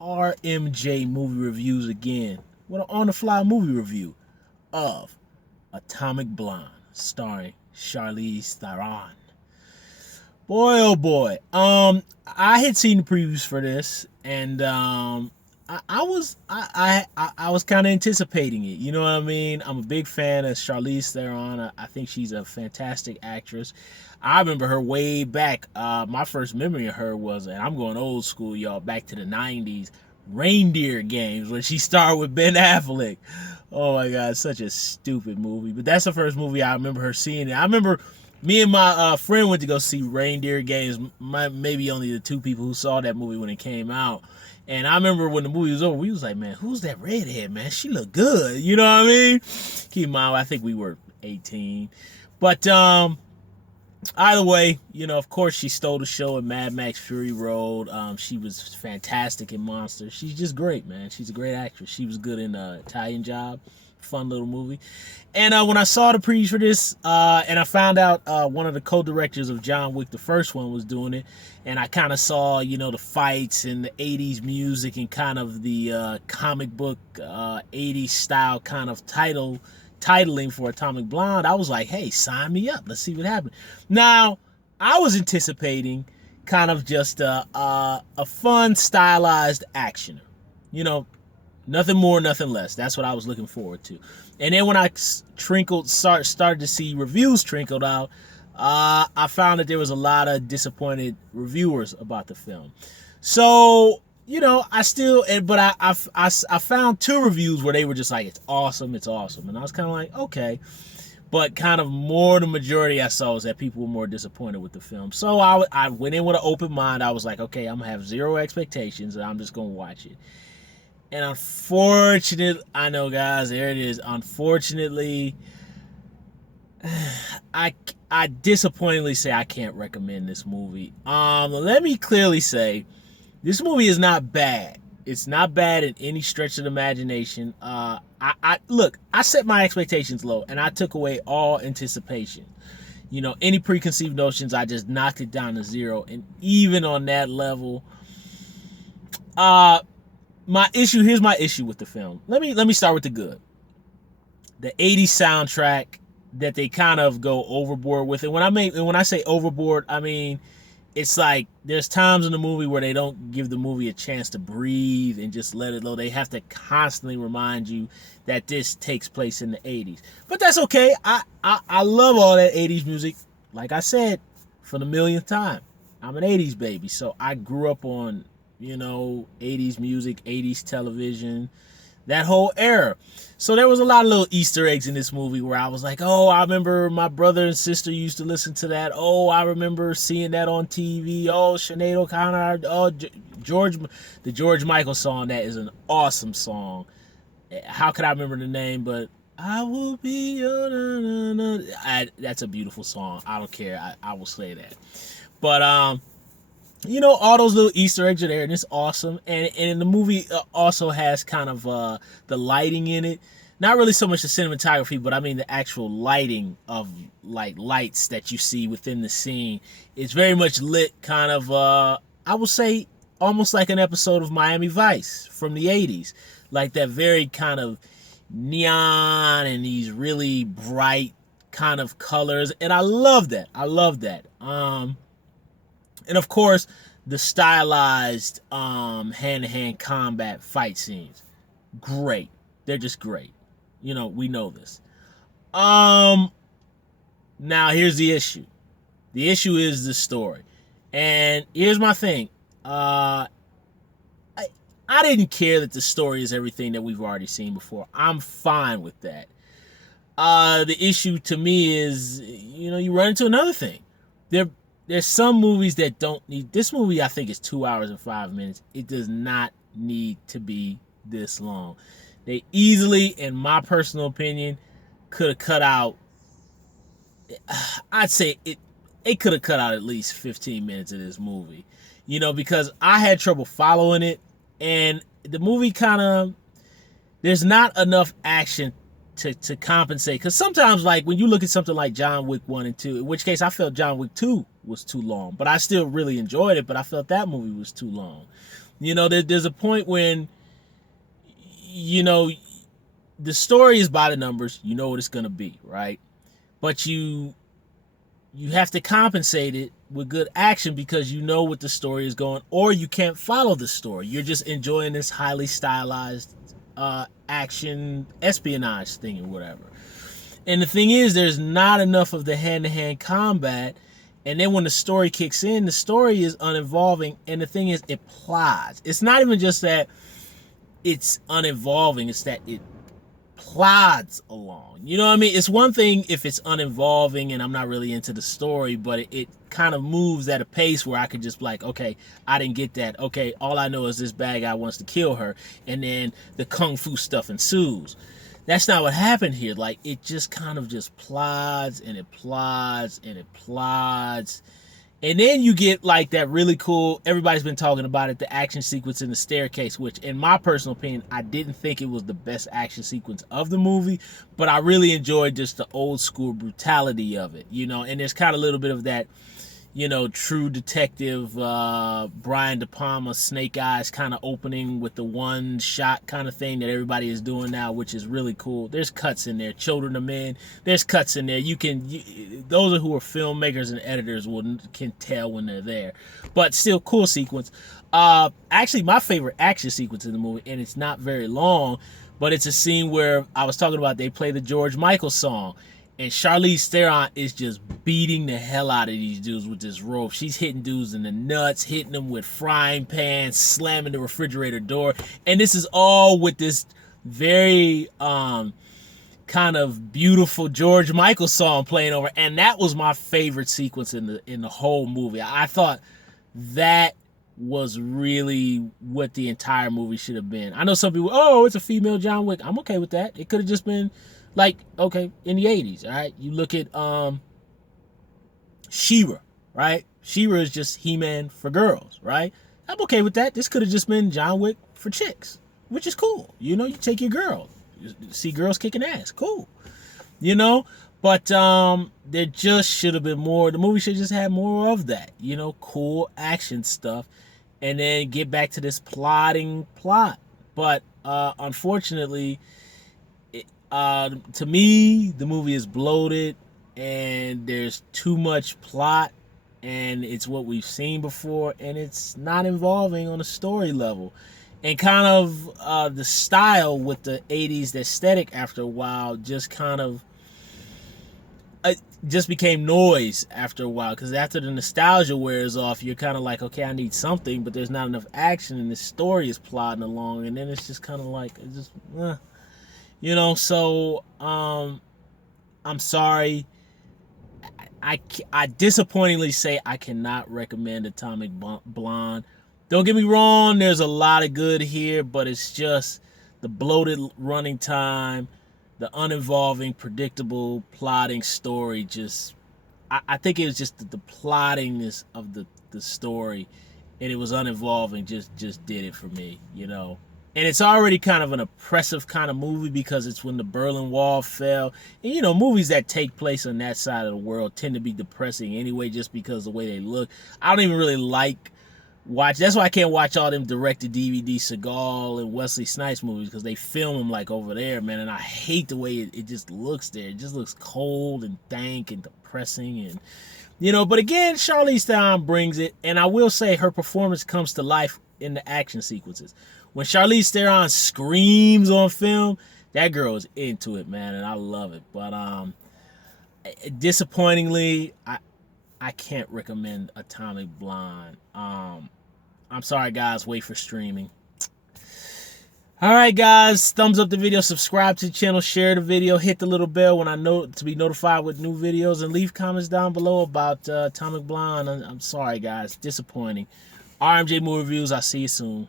RMJ movie reviews again with an on-the-fly movie review of Atomic Blonde, starring Charlize Theron. Boy, oh boy. I had seen the previews for this, and I was kind of anticipating it. You know what I mean? I'm a big fan of Charlize Theron. I think she's a fantastic actress. I remember her way back. My first memory of her was, and I'm going old school, y'all, back to the '90s. Reindeer Games when she starred with Ben Affleck. Oh my God, such a stupid movie. But that's the first movie I remember her seeing. I remember me and my friend went to go see Reindeer Games. Maybe only the two people who saw that movie when it came out. And I remember when the movie was over, we was like, man, who's that redhead, man? She look good. You know what I mean? Keep in mind, I think we were 18. But either way, of course she stole the show in Mad Max Fury Road. She was fantastic in Monster. She's just great, man. She's a great actress. She was good in Italian Job. Fun little movie. And when I saw the previews for this, and I found out one of the co-directors of John Wick, the first one, was doing it, and I kind of saw, the fights and the 80s music and kind of the comic book 80s style kind of titling for Atomic Blonde, I was like, hey, sign me up. Let's see what happens. Now, I was anticipating kind of just a fun, stylized actioner. Nothing more, nothing less. That's what I was looking forward to. And then when I started to see reviews trickled out, I found that there was a lot of disappointed reviewers about the film. So, I found two reviews where they were just like, it's awesome. And I was kind of like, okay. But kind of more the majority I saw was that people were more disappointed with the film. So I went in with an open mind. I was like, okay, I'm going to have zero expectations and I'm just going to watch it. And unfortunately, I know, guys, there it is. Unfortunately, I disappointingly say I can't recommend this movie. Let me clearly say, this movie is not bad. It's not bad in any stretch of the imagination. Look, I set my expectations low, and I took away all anticipation. Any preconceived notions, I just knocked it down to zero. And even on that level, here's my issue with the film. Let me start with the good. The 80s soundtrack that they kind of go overboard with. And when I say overboard, I mean it's like there's times in the movie where they don't give the movie a chance to breathe and just let it low. They have to constantly remind you that this takes place in the 80s. But that's okay. I love all that 80s music. Like I said, for the millionth time, I'm an 80s baby. So I grew up on 80s music, 80s television, that whole era. So there was a lot of little Easter eggs in this movie where I was like, oh, I remember my brother and sister used to listen to that. Oh, I remember seeing that on TV. Oh, Sinead O'Connor. Oh, the George Michael song. That is an awesome song. How could I remember the name? But I will be your that's a beautiful song. I don't care. I will say that. But all those little Easter eggs are there, and it's awesome. And the movie also has kind of the lighting in it. Not really so much the cinematography, but I mean the actual lighting of like lights that you see within the scene. It's very much lit, kind of, I would say, almost like an episode of Miami Vice from the 80s. Like that very kind of neon and these really bright kind of colors. And I love that. And of course, the stylized hand-to-hand combat fight scenes. Great. They're just great. We know this. Now here's the issue. The issue is the story. And here's my thing. I didn't care that the story is everything that we've already seen before. I'm fine with that. The issue to me is, you run into another thing. There's some movies that don't need... This movie, I think, is 2 hours and 5 minutes. It does not need to be this long. They easily, in my personal opinion, could have cut out... I'd say it could have cut out at least 15 minutes of this movie. Because I had trouble following it. And the movie kind of... There's not enough action to compensate. Because sometimes, like, when you look at something like John Wick 1 and 2, in which case I felt John Wick 2 was too long. But I still really enjoyed it, but I felt that movie was too long. You know, there's a point when, you know, the story is by the numbers. You know what it's gonna be, right? But you have to compensate it with good action because you know what the story is going, or you can't follow the story. You're just enjoying this highly stylized action espionage thing or whatever. And the thing is, there's not enough of the hand-to-hand combat. And then when the story kicks in, the story is uninvolving. And the thing is, it plods. It's not even just that it's uninvolving, it's that it plods along. You know what I mean? It's one thing if it's uninvolving and I'm not really into the story, but it kind of moves at a pace where I could just be like, okay, I didn't get that. Okay, all I know is this bad guy wants to kill her, and then the kung fu stuff ensues. That's not what happened here. Like, it just kind of just plods and it plods and it plods. And then you get like that really cool, everybody's been talking about it, the action sequence in the staircase, which in my personal opinion, I didn't think it was the best action sequence of the movie, but I really enjoyed just the old school brutality of it, you know, and there's kind of a little bit of that, you know, True Detective, Brian De Palma, Snake Eyes kind of opening with the one shot kind of thing that everybody is doing now, which is really cool. There's cuts in there, Children of Men. There's cuts in there. Those who are filmmakers and editors can tell when they're there. But still, cool sequence. Actually, my favorite action sequence in the movie, and it's not very long, but it's a scene where I was talking about they play the George Michael song. And Charlize Theron is just beating the hell out of these dudes with this rope. She's hitting dudes in the nuts, hitting them with frying pans, slamming the refrigerator door. And this is all with this very kind of beautiful George Michael song playing over. And that was my favorite sequence in the whole movie. I thought that was really what the entire movie should have been. I know some people, oh, it's a female John Wick. I'm okay with that. It could have just been like, okay, in the 80s, all right? You look at She-Ra, right? She-Ra is just He-Man for girls, right? I'm okay with that. This could have just been John Wick for chicks, which is cool. You know, you take your girl. You see girls kicking ass. Cool. You know? But there just should have been more. The movie should have just had more of that. You know, cool action stuff. And then get back to this plotting plot. But unfortunately, to me, the movie is bloated and there's too much plot and it's what we've seen before and it's not involving on a story level. And kind of the style with the 80s aesthetic after a while just kind of just became noise after a while, because after the nostalgia wears off, you're kind of like, okay, I need something, but there's not enough action and the story is plodding along, and then it's just kind of like, it's just, you know. So I'm sorry, I disappointingly say I cannot recommend Atomic Blonde. Don't get me wrong, there's a lot of good here, but it's just the bloated running time, the uninvolving, predictable, plotting story. Just, I think it was just the plottingness of the story, and it was uninvolving, just did it for me, you know. And it's already kind of an oppressive kind of movie because it's when the Berlin Wall fell. And, you know, movies that take place on that side of the world tend to be depressing anyway, just because of the way they look. I don't even really like watch. That's why I can't watch all them direct-to-DVD Seagal and Wesley Snipes movies, because they film them like over there, man. And I hate the way it just looks there. It just looks cold and dank and depressing, and, you know. But again, Charlize Theron brings it, and I will say her performance comes to life in the action sequences. When Charlize Theron screams on film, that girl is into it, man, and I love it. But disappointingly, I can't recommend Atomic Blonde. I'm sorry, guys. Wait for streaming. All right, guys. Thumbs up the video. Subscribe to the channel. Share the video. Hit the little bell when I know to be notified with new videos. And leave comments down below about Atomic Blonde. I'm sorry, guys. Disappointing. RMJ Movie Reviews. I'll see you soon.